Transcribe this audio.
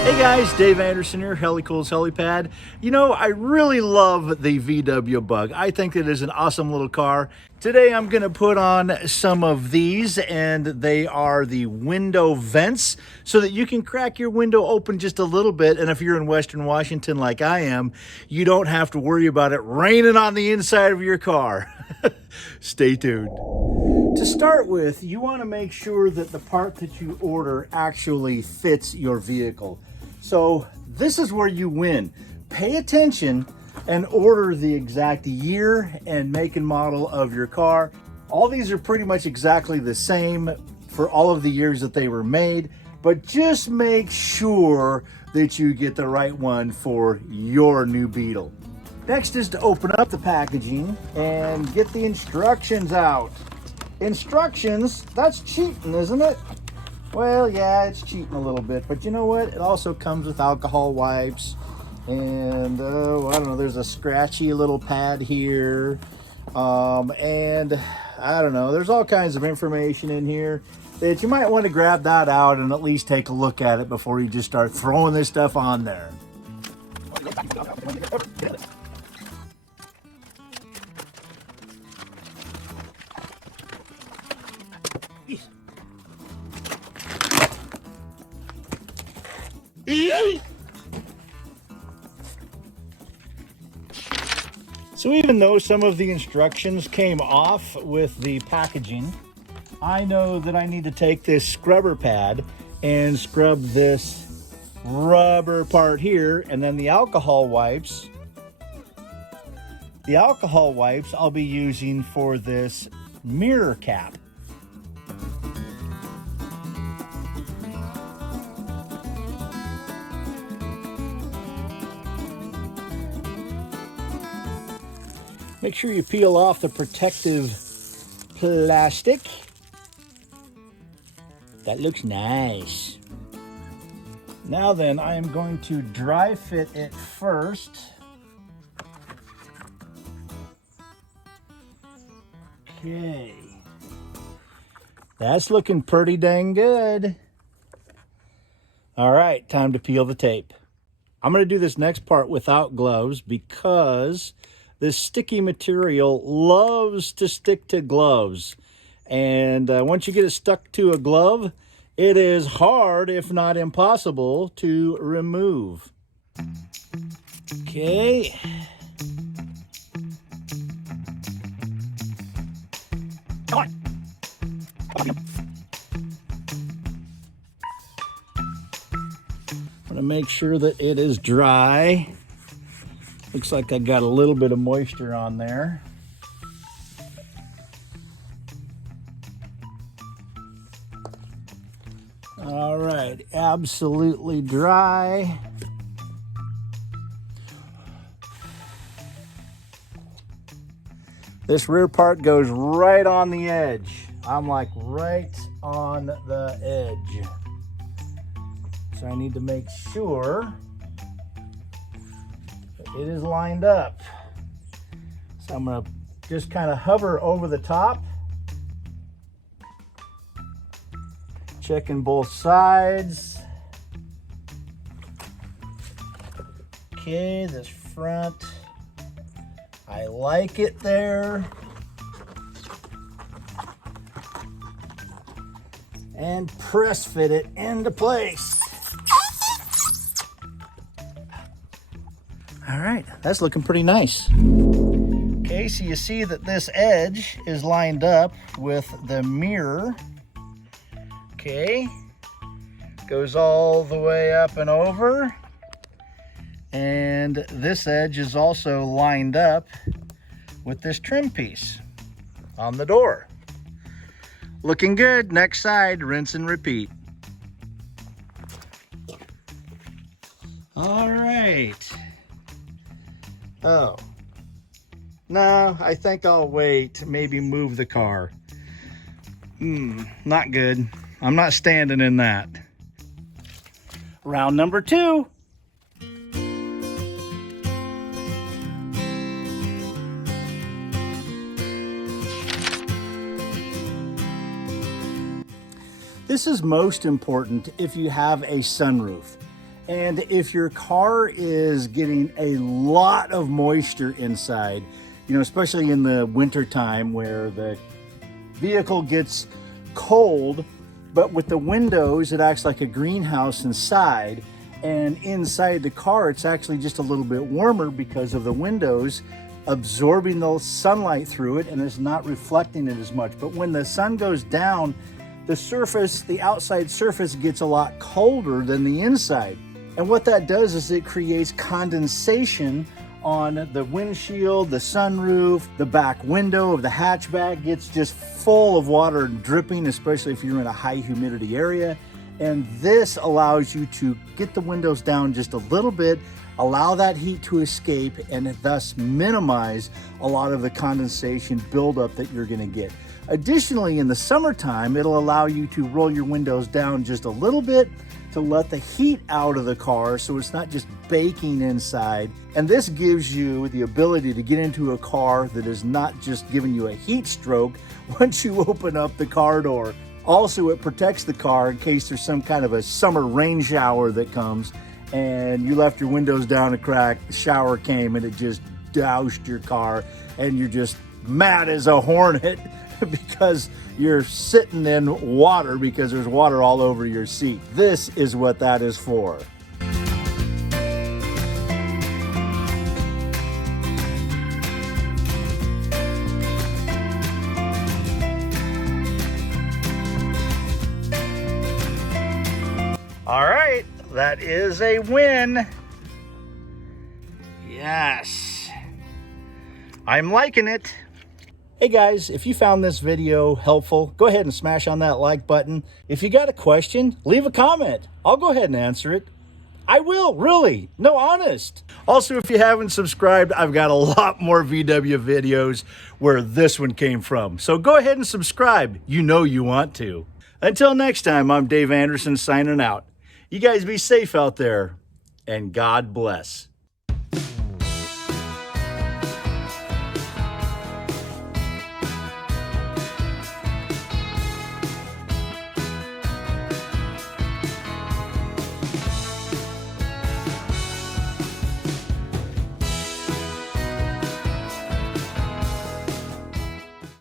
Hey guys, Dave Anderson here, Helicool's Helipad. You know, I really love the VW Bug. I think it is an awesome little car. Today I'm going to put on some of these, and they are the window vents so that you can crack your window open just a little bit. And if you're in Western Washington like I am, you don't have to worry about it raining on the inside of your car. Stay tuned. To start with, you want to make sure that the part that you order actually fits your vehicle. So this is where you win. Pay attention and order the exact year and make and model of your car. All these are pretty much exactly the same for all of the years that they were made, but just make sure that you get the right one for your new Beetle. Next is to open up the packaging and get the instructions out. Instructions, that's cheating, isn't it? Well, yeah, it's cheating a little bit, but you know what? It also comes with alcohol wipes, and I don't know, there's a scratchy little pad here, and I don't know, there's all kinds of information in here that you might want to grab that out and at least take a look at it before you just start throwing this stuff on there. So even though some of the instructions came off with the packaging, I know that I need to take this scrubber pad and scrub this rubber part here, and then the alcohol wipes. The alcohol wipes I'll be using for this mirror cap. Make sure you peel off the protective plastic. That looks nice. Now then, I am going to dry fit it first. Okay. That's looking pretty dang good. All right, time to peel the tape. I'm going to do this next part without gloves because this sticky material loves to stick to gloves. And once you get it stuck to a glove, it is hard, if not impossible, to remove. Okay. Come on. I'm gonna make sure that it is dry. Looks like I got a little bit of moisture on there. All right, absolutely dry. This rear part goes right on the edge. I'm like right on the edge. So I need to make sure it is lined up. So I'm gonna just kind of hover over the top, checking both sides. Okay, this front, I like it there. And press fit it into place. All right, that's looking pretty nice. Okay, so you see that this edge is lined up with the mirror. Okay, goes all the way up and over. And this edge is also lined up with this trim piece on the door. Looking good. Next side, rinse and repeat. All right. Oh, no, I think I'll wait, maybe move the car. Not good. I'm not standing in that. Round number 2. This is most important if you have a sunroof. And if your car is getting a lot of moisture inside, you know, especially in the winter time where the vehicle gets cold, but with the windows, it acts like a greenhouse inside. And inside the car, it's actually just a little bit warmer because of the windows absorbing the sunlight through it, and it's not reflecting it as much. But when the sun goes down, the surface, the outside surface gets a lot colder than the inside. And what that does is it creates condensation on the windshield, the sunroof, the back window of the hatchback gets just full of water dripping, especially if you're in a high humidity area. And this allows you to get the windows down just a little bit, allow that heat to escape, and thus minimize a lot of the condensation buildup that you're going to get. Additionally, in the summertime, it'll allow you to roll your windows down just a little bit to let the heat out of the car so it's not just baking inside. And this gives you the ability to get into a car that is not just giving you a heat stroke once you open up the car door. Also, it protects the car in case there's some kind of a summer rain shower that comes and you left your windows down a crack, the shower came and it just doused your car and you're just mad as a hornet because you're sitting in water because there's water all over your seat. This is what that is for. All right, that is a win. Yes, I'm liking it. Hey guys, if you found this video helpful, go ahead and smash on that like button. If you got a question, leave a comment. I'll go ahead and answer it. I will, really. No, honest. Also, if you haven't subscribed, I've got a lot more VW videos where this one came from. So go ahead and subscribe. You know you want to. Until next time, I'm Dave Anderson signing out. You guys be safe out there, and God bless.